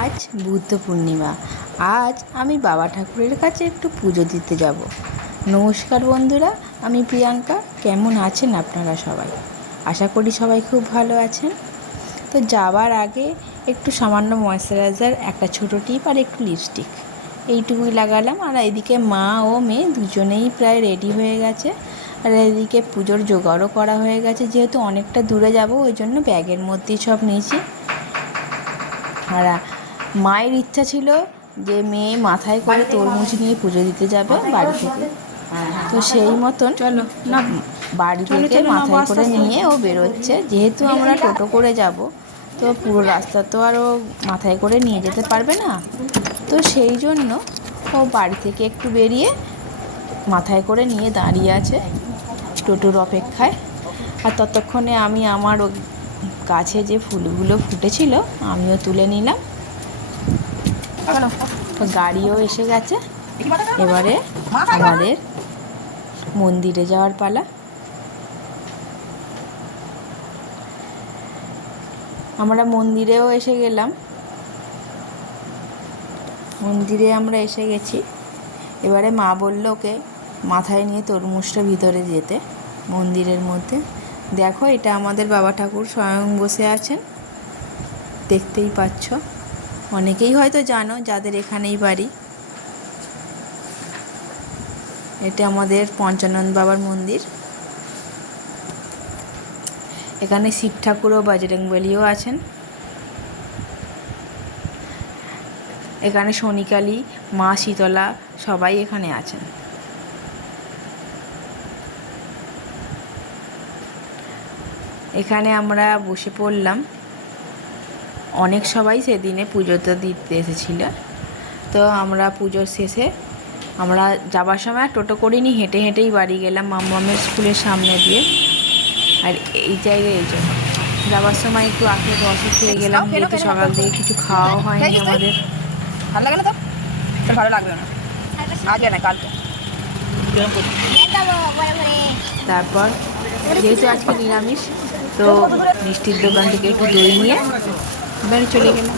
আজ বুদ্ধ পূর্ণিমা। আজ আমি বাবা ঠাকুরের কাছে একটু পুজো দিতে যাব। নমস্কার বন্ধুরা, আমি প্রিয়াঙ্কা। কেমন আছেন আপনারা সবাই? আশা করি সবাই খুব ভালো আছেন। তো যাওয়ার আগে একটু সামান্য ময়েশ্চারাইজার, একটা ছোটো টিপ আর একটু লিপস্টিক এইটুকুই লাগালাম। আর এদিকে মা ও মেয়ে দুজনেই প্রায় রেডি হয়ে গেছে। আর এদিকে পুজোর জোগাড়ও করা হয়ে গেছে। যেহেতু অনেকটা দূরে যাব, ওই জন্য ব্যাগের মধ্যেই সব নিয়েছি। আর মায়ের ইচ্ছা ছিল যে মেয়ে মাথায় করে তরমুজ নিয়ে পুজো দিতে যাবে বাড়ি থেকে। তো সেই মতন বাড়ি থেকে মাথায় করে নিয়ে ও বেরোচ্ছে। যেহেতু আমরা টোটো করে যাব, তো পুরো রাস্তা তো আর ও মাথায় করে নিয়ে যেতে পারবে না। তো সেই জন্য ও বাড়ি থেকে একটু বেরিয়ে মাথায় করে নিয়ে দাঁড়িয়ে আছে টোটোর অপেক্ষায়। আর ততক্ষণে আমি আমার গাছে যে ফুলগুলো ফুটেছিল আমিও তুলে নিলাম। গাড়িও এসে গেছে। এবারে আমাদের মন্দিরে যাওয়ার পালা। আমরা মন্দিরেও এসে গেলাম। মন্দিরে আমরা এসে গেছি। এবারে মা বলল ওকে মাথায় নিয়ে তরমুজটা ভিতরে যেতে মন্দিরের মধ্যে। দেখো, এটা আমাদের বাবা ঠাকুর স্বয়ং বসে আছেন, দেখতেই পাচ্ছ। অনেকেই হয়তো জানো যাদের এখানেই বাড়ি। এটা আমাদের পঞ্চানন বাবার মন্দির। এখানে শিব ঠাকুর ও বজরংবলীও আছেন। এখানে শনিকালী, মা শীতলা সবাই এখানে আছেন। এখানে আমরা বসে পড়লাম। অনেক সবাই সেদিনে পুজোতে দিতে এসেছিল। তো আমরা পুজোর শেষে আমরা যাবার সময় টোটো করিনি, হেঁটে হেঁটেই বাড়ি গেলাম মাম্মামের স্কুলের সামনে দিয়ে। আর এই জায়গায় এই জন্য যাবার সময় একটু আখের রস খেয়ে গেলাম, যেহেতু সকাল থেকে কিছু খাওয়াও হয়নি আমাদের। ভালো লাগে না? তো ভালো লাগবে না, আজ না কালকে। তারপর যেহেতু আজকে নিরামিষ, তো মিষ্টির দোকান থেকে একটু দই নিয়ে এবারে চলে গেলাম।